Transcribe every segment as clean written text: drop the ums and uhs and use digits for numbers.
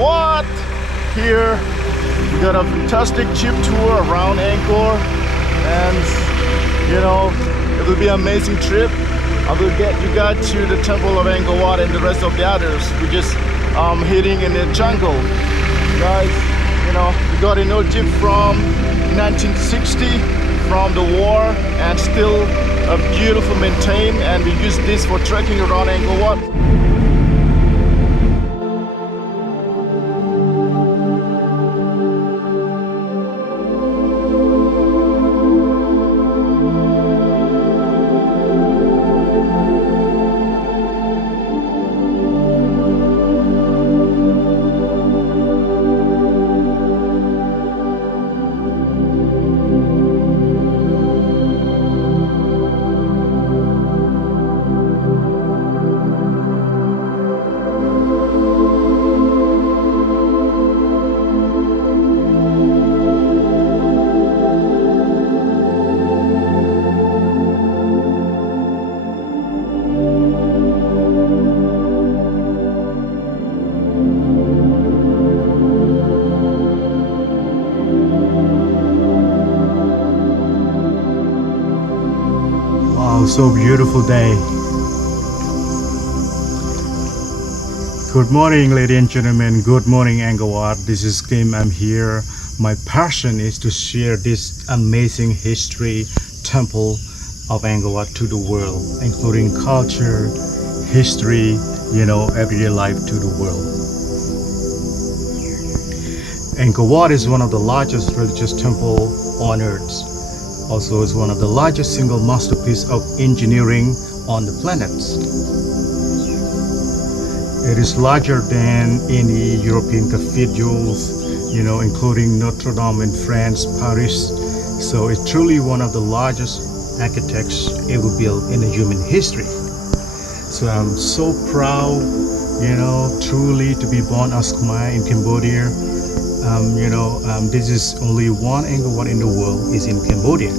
Wat. Here we got a fantastic jeep tour around Angkor, and you know, it will be an amazing trip. I will get you guys to the temple of Angkor Wat and the rest of the others. We're just heading in the jungle. Guys, you know, we got an old jeep from 1960 from the war and still a beautiful maintained, and we use this for trekking around Angkor Wat. So beautiful day. Good morning, ladies and gentlemen. Good morning, Angkor Wat. This is Kim. I'm here. My passion is to share this amazing history temple of Angkor Wat to the world, including culture, history, you know, everyday life to the world. Angkor Wat is one of the largest religious temples on earth. Also, is one of the largest single masterpiece of engineering on the planet. It is larger than any European cathedrals, you know, including Notre Dame in France, Paris. So it's truly one of the largest architects ever built in human history. So I'm so proud, you know, truly to be born as Khmer in Cambodia. This is only one Angkor Wat in the world is in Cambodia.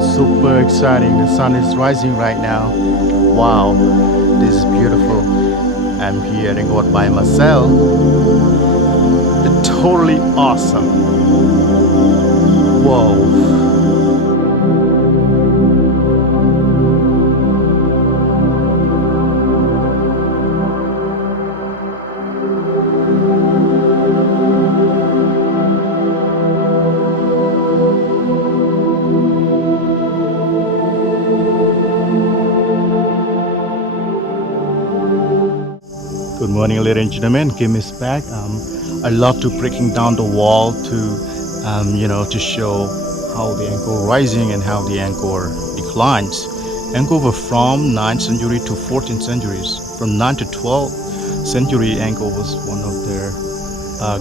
Super exciting. The sun is rising right now. Wow, this is beautiful. I'm here at Angkor Wat by myself. It's totally awesome. Whoa. Good morning, ladies and gentlemen. Kim is back. I love to breaking down the wall to to show how the Angkor rising and how the Angkor declines. Angkor was from 9th century to 14th centuries. From 9th to 12th century, Angkor was one of their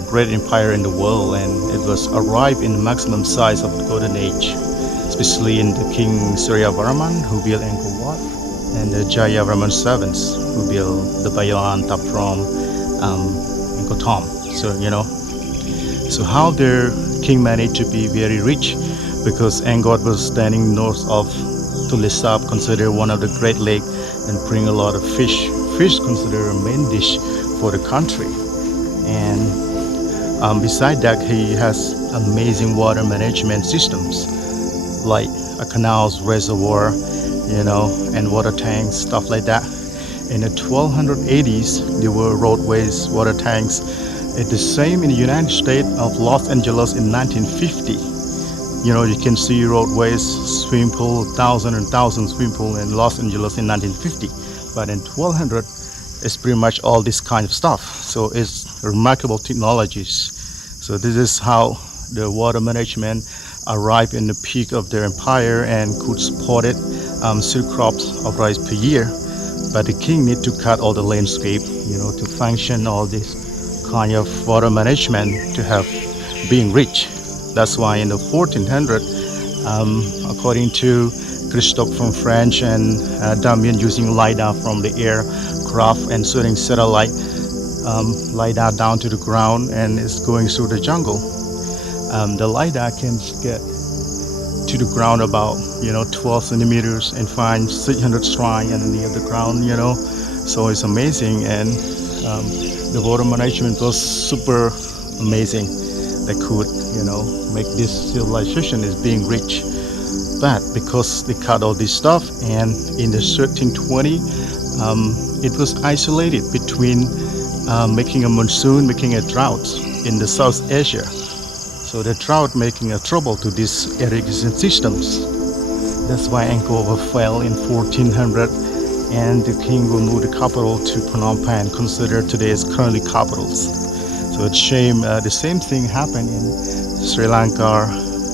great empire in the world, and it was arrived in the maximum size of the Golden Age, especially in the King Suryavarman who built Angkor Wat, and the Jayavarman servants who built the Bayon Tap from Angkor Thom. So how their king managed to be very rich, because Angkor was standing north of Tule Sap, considered one of the Great Lake, and bring a lot of fish. Fish considered a main dish for the country. And beside that, he has amazing water management systems, like a canals, reservoir, and water tanks, stuff like that. In the 1280s, there were roadways, water tanks. It's the same in the United States of Los Angeles in 1950. You can see roadways, swimming pool, thousands and thousands swimming pool in Los Angeles in 1950. But in 1200, it's pretty much all this kind of stuff. So it's remarkable technologies. So this is how the water management arrived in the peak of their empire and could support it, 6 crops of rice per year. But the king need to cut all the landscape, to function all this kind of water management to have being rich. That's why in the 1400 According to Christophe from French and Damien using LiDAR from the aircraft and shooting satellite LiDAR down to the ground and it's going through the jungle. The LiDAR can get to the ground about 12 centimeters and find 600 shrines underneath the ground, so it's amazing. And the water management was super amazing. They could make this civilization is being reached, but because they cut all this stuff, and in the 1320 it was isolated between making a monsoon, making a drought in the South Asia. So the drought making a trouble to these irrigation systems. That's why Angkor fell in 1400 and the king will move the capital to Phnom Penh, considered today's currently capitals. So it's shame the same thing happened in Sri Lanka,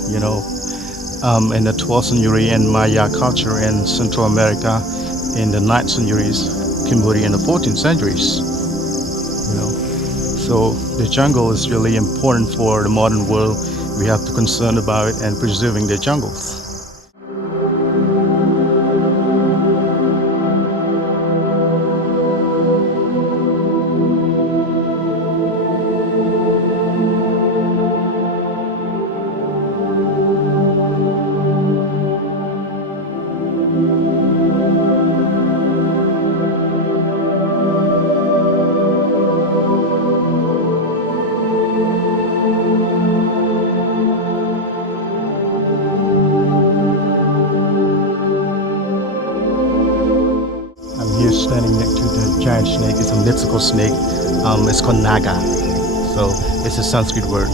in the 12th century, and Maya culture in Central America in the 9th centuries, Cambodia in the 14th centuries. So the jungle is really important for the modern world. We have to concern about it and preserving the jungles. Standing next to the giant snake. It's a mythical snake. It's called Naga. So it's a Sanskrit word.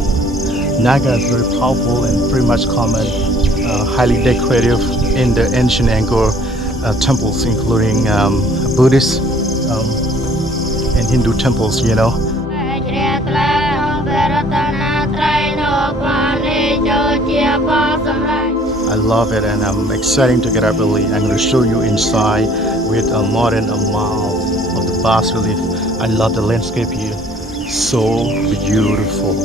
Naga is very powerful and pretty much common, highly decorative in the ancient Angkor temples, including Buddhist and Hindu temples, I love it, and I'm excited to get up early. I'm going to show you inside with more than a mile of the bas relief. I love the landscape here. So beautiful.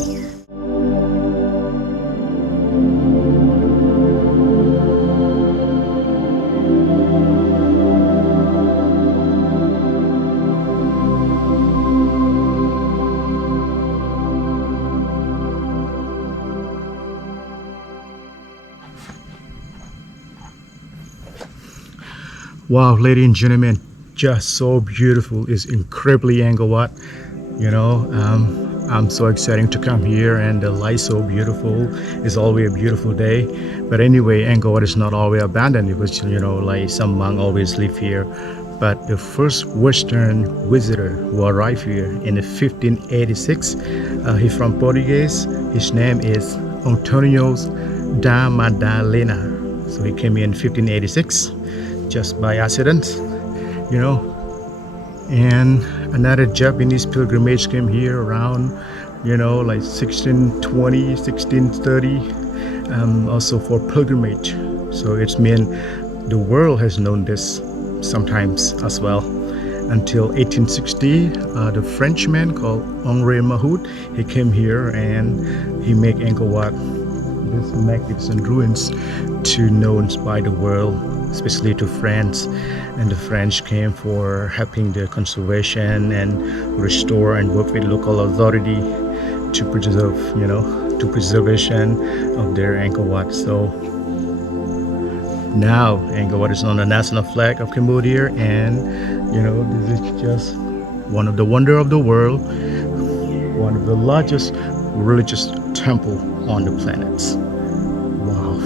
Wow, ladies and gentlemen, just so beautiful. It's incredibly Angkor Wat. I'm so excited to come here, and the light so beautiful. It's always a beautiful day. But anyway, Angkor Wat is not always abandoned. It was, like some monks always live here. But the first Western visitor who arrived here in 1586, he's from Portuguese. His name is Antonio da Madalena. So he came here in 1586. Just by accident, and another Japanese pilgrimage came here around, like 1620, 1630, also for pilgrimage. So it's mean the world has known this sometimes as well. Until 1860, the Frenchman called Henri Mahout, he came here and he made Angkor Wat, this magnificent ruins, to known by the world, especially to France. And the French came for helping the conservation and restore and work with local authority to preserve, to preservation of their Angkor Wat. So now Angkor Wat is on the national flag of Cambodia, and this is just one of the wonder of the world, one of the largest religious temple on the planet. Wow.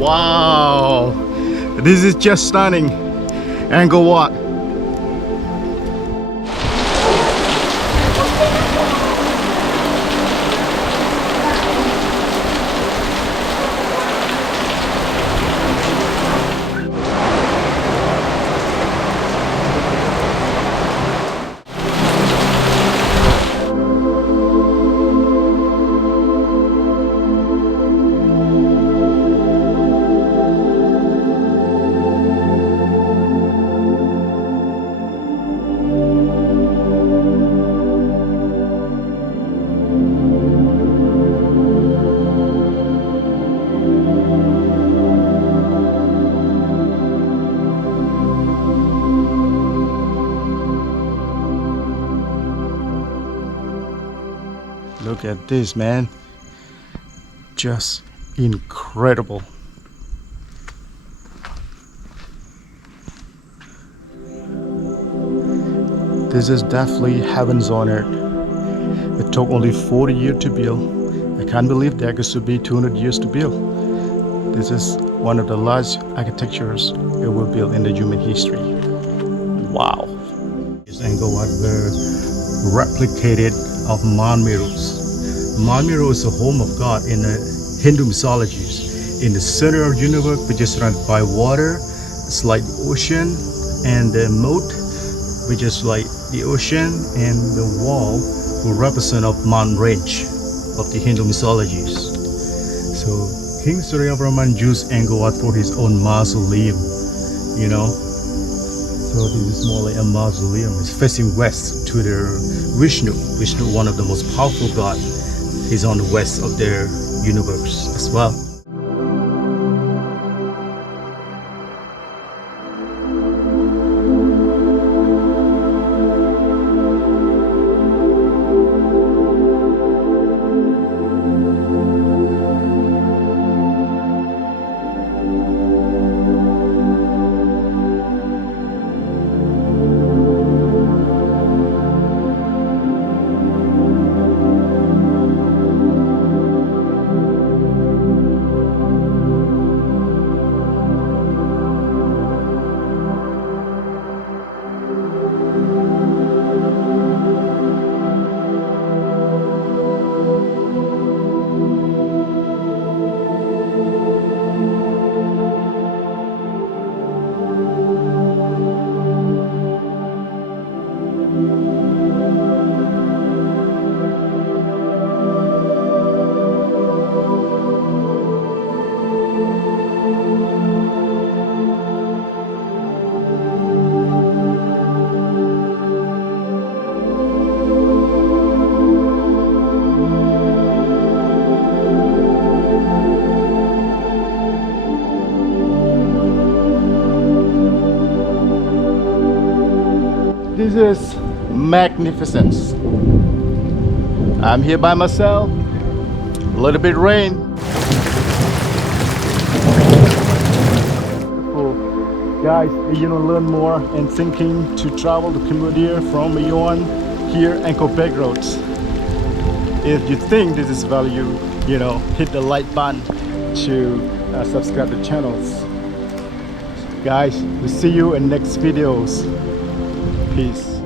Wow, this is just stunning. Angkor Wat. Look at this, man. Just incredible. This is definitely heavens on earth. It took only 40 years to build. I can't believe that it should be 200 years to build. This is one of the largest architectures ever built in the human history. Wow. This Angkor Wat were replicated of Mount Meros. Mount Meros is the home of God in the Hindu mythologies. In the center of the universe, which is surrounded by water, it's like the ocean, and the moat, which is like the ocean, and the wall will represent of mountain range of the Hindu mythologies. So King Suryavarman used Angkor Wat for his own mausoleum, you know. So this is more like a mausoleum. It's facing west to the Vishnu. Vishnu, one of the most powerful gods. He's on the west of their universe as well. This is magnificence. I'm here by myself. A little bit rain. So, guys, you know, learn more and thinking to travel to Cambodia from beyond here Angkor Back Roads. If you think this is value, you know, hit the like button to subscribe to channels. Guys, we'll see you in next videos. Peace.